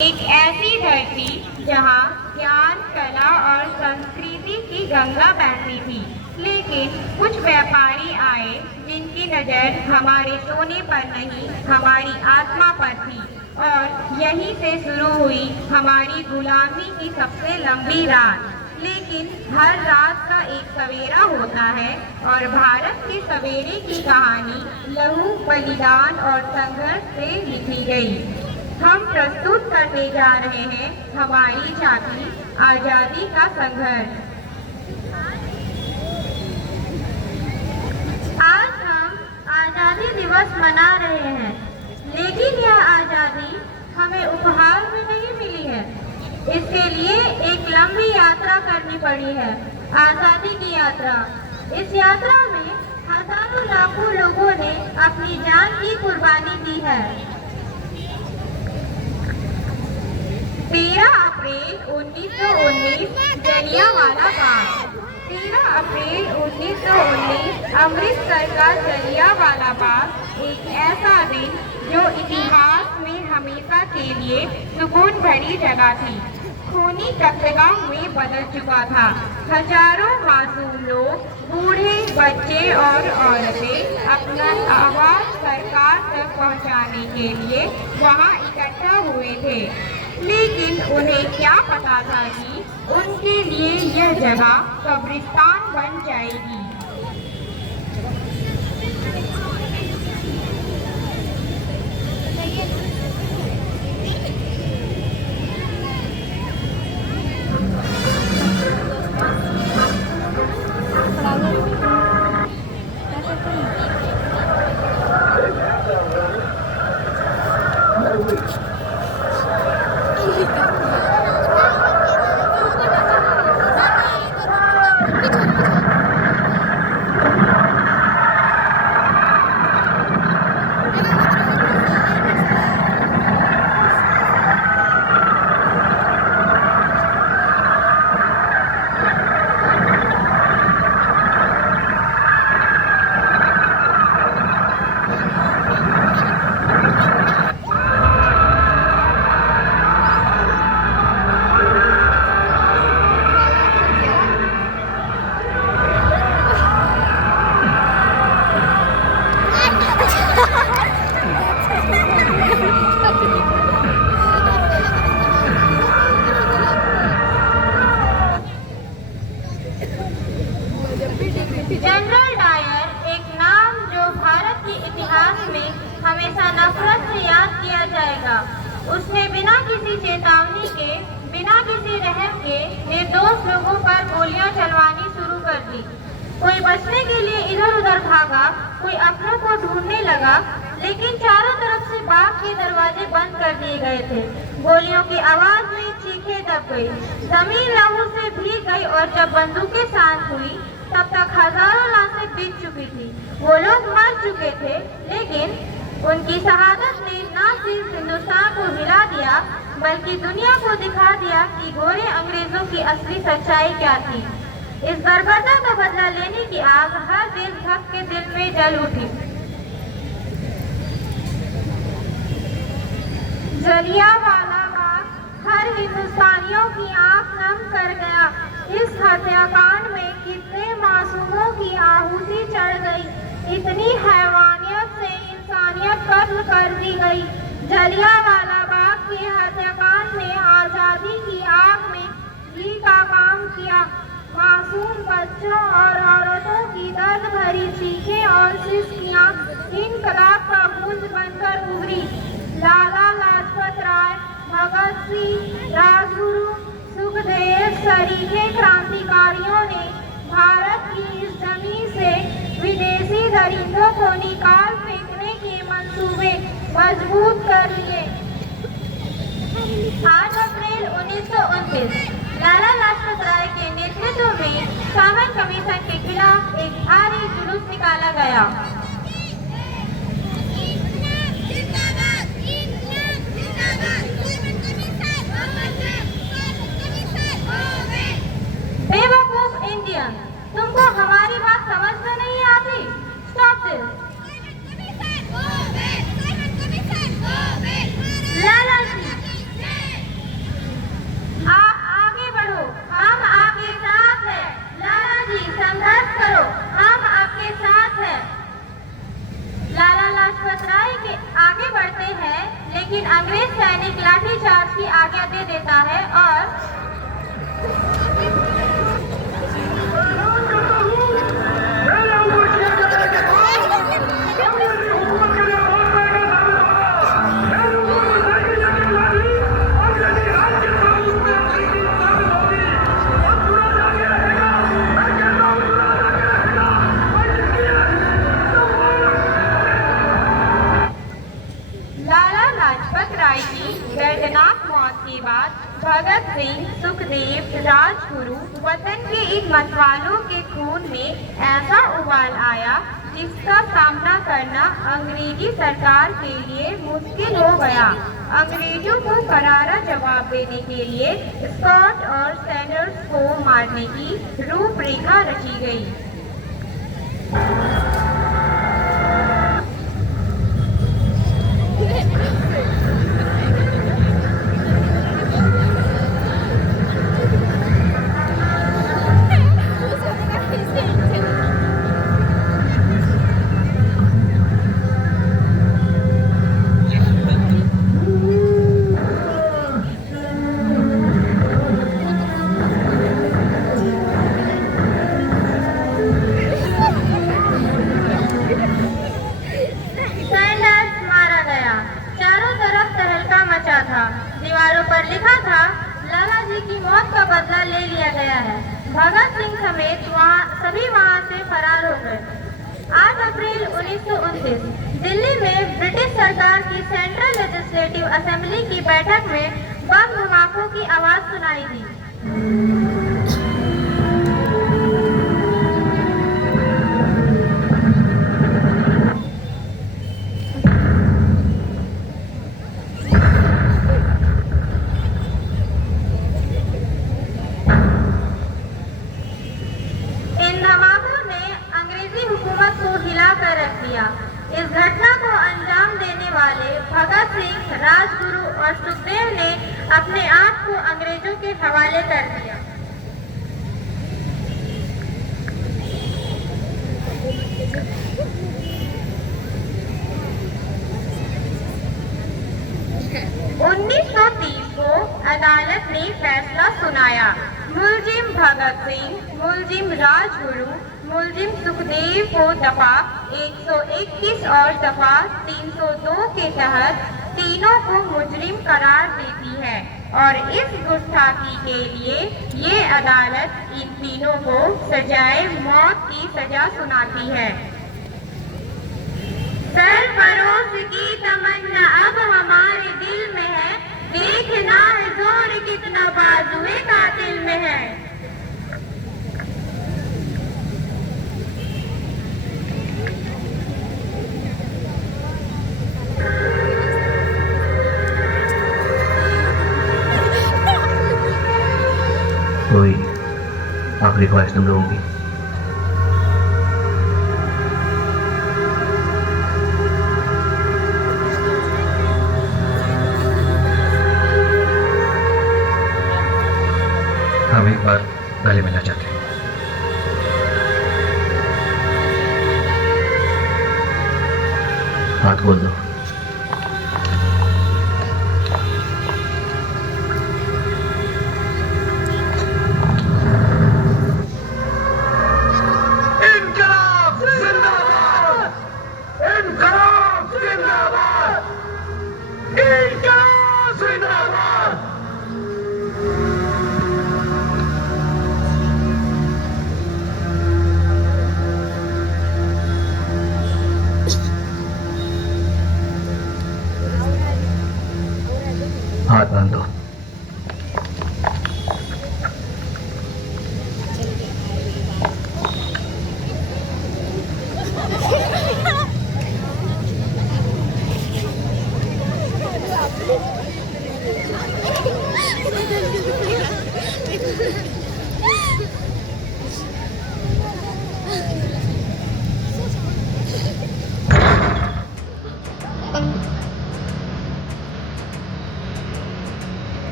एक ऐसी धरती जहां ज्ञान, कला और संस्कृति की गंगा बहती थी, लेकिन कुछ व्यापारी आए जिनकी नजर हमारे सोने पर नहीं, हमारी आत्मा पर थी। और यहीं से शुरू हुई हमारी गुलामी की सबसे लंबी रात। लेकिन हर रात का एक सवेरा होता है और भारत के सवेरे की कहानी लहू, बलिदान और संघर्ष से लिखी गई। हम प्रस्तुत करने जा रहे हैं हमारी झांकी आजादी का संघर्ष। आज हम आजादी दिवस मना रहे हैं, लेकिन यह आजादी हमें उपहार में नहीं मिली है। इसके लिए एक लंबी यात्रा करनी पड़ी है, आजादी की यात्रा। इस यात्रा में हजारों लाखों लोगों ने अपनी जान की कुर्बानी दी है। 13 अप्रैल 1919 जलियांवाला बाग। 13 अप्रैल 1919 अमृतसर का जलियांवाला बाग एक ऐसा दिन जो इतिहास में हमेशा के लिए सुकून भरी जगह थी, खूनी कत्लेआम में बदल चुका था। हजारों मासूम लोग, बूढ़े, बच्चे और औरतें अपना आवाज सरकार तक पहुंचाने के लिए वहां इकट्ठा हुए थे। लेकिन उन्हें क्या पता था कि उनके लिए यह जगह कब्रिस्तान बन जाएगी। जनरल डायर एक नाम जो भारत के इतिहास में हमेशा नफरत से याद किया जाएगा। उसने बिना किसी चेतावनी के, बिना किसी रहम के निर्दोष लोगों पर गोलियां चलवानी शुरू कर दी। कोई बचने के लिए इधर उधर भागा, कोई अपनों को ढूंढने लगा, लेकिन चारों तरफ से बाग के दरवाजे बंद कर दिए गए थे। गोलियों की आवाज में चीखें दब गई, जमीन लहू से भीग गई और जब बंदूकें शांत हुई तब तक हजारों लाशें बिक चुकी थी। वो लोग मर चुके थे, लेकिन उनकी शहादत ने न सिर्फ हिंदुस्तान को हिला दिया, बल्कि दुनिया को दिखा दिया कि गोरे अंग्रेजों की असली सच्चाई क्या थी। इस बर्बरता का बदला लेने की आग हर देशभक्त के दिल में जल उठी। जलियांवाला बाग हर हिंदुस्तानियों की आंख नम कर गया। इस हत्याकांड में कितने मासूमों की आहुति चढ़ गई, इतनी हैवानियत से इंसानियत कत्ल कर दी गई। जलियांवाला बाग के हत्याकांड ने आजादी की आग में घी का काम किया। मासूम बच्चों और औरतों की दर्द भरी चीखें और सिसकियां इनकलाब का गूंज बनकर उभरी। लाला लाजपत राय, भगत सिंह, राजगुरु, सुखदेव सरीखे क्रांतिकारियों ने भारत की इस जमीन से विदेशी दरिंदों को निकाल फेंकने के मंसूबे मजबूत कर लिए। 8 अप्रैल 1929 लाला लाजपत राय के नेतृत्व में सावन कमीशन के खिलाफ एक भारी जुलूस निकाला गया। बेवकूफ इंडियन, तुमको हमारी बात समझ में नहीं आती? Stop this. लाला जी गोलीबार की आज्ञा दे देता है और दर्दनाक मौत के बाद भगत सिंह, सुखदेव, राजगुरु वतन के इन मतवालों के खून में ऐसा उबाल आया जिसका सामना करना अंग्रेजी सरकार के लिए मुश्किल हो गया। अंग्रेजों को करारा जवाब देने के लिए स्कॉट और सैंडर्स को मारने की रूपरेखा रची गई। दीवारों पर लिखा था, लाला जी की मौत का बदला ले लिया गया है। भगत सिंह समेत सभी वहां से फरार हो गए। 8 अप्रैल 1929 दिल्ली में ब्रिटिश सरकार की सेंट्रल लेजिस्लेटिव असेंबली की बैठक में बम धमाकों की आवाज सुनाई दी। 1930 को अदालत ने फैसला सुनाया। मुलजिम भगत सिंह, मुलजिम राजगुरु, मुलजिम सुखदेव को दफा 121 और दफा 302 के तहत तीनों को मुजरिम करार देती है और इस गुस्ताखी के लिए ये अदालत इन तीनों को सजाए मौत की सजा सुनाती है। सरफरोश की तमन्ना अब हमारे दिल में है, देखना है जोर कितना बाजुए कातिल में है। कोई आखिरी ख्वाहिश तुम लोगों की? हम एक बार गले मिलना चाहते हैं। हाथ खोल दो। हाथ बांध दो।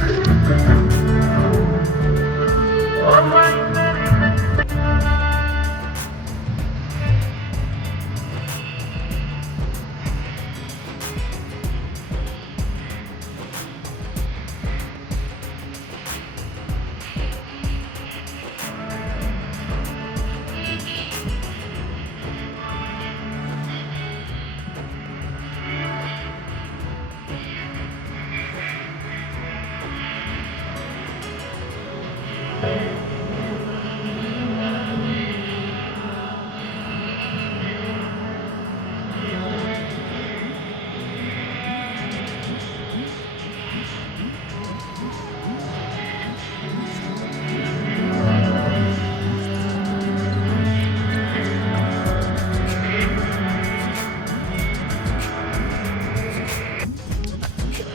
हैं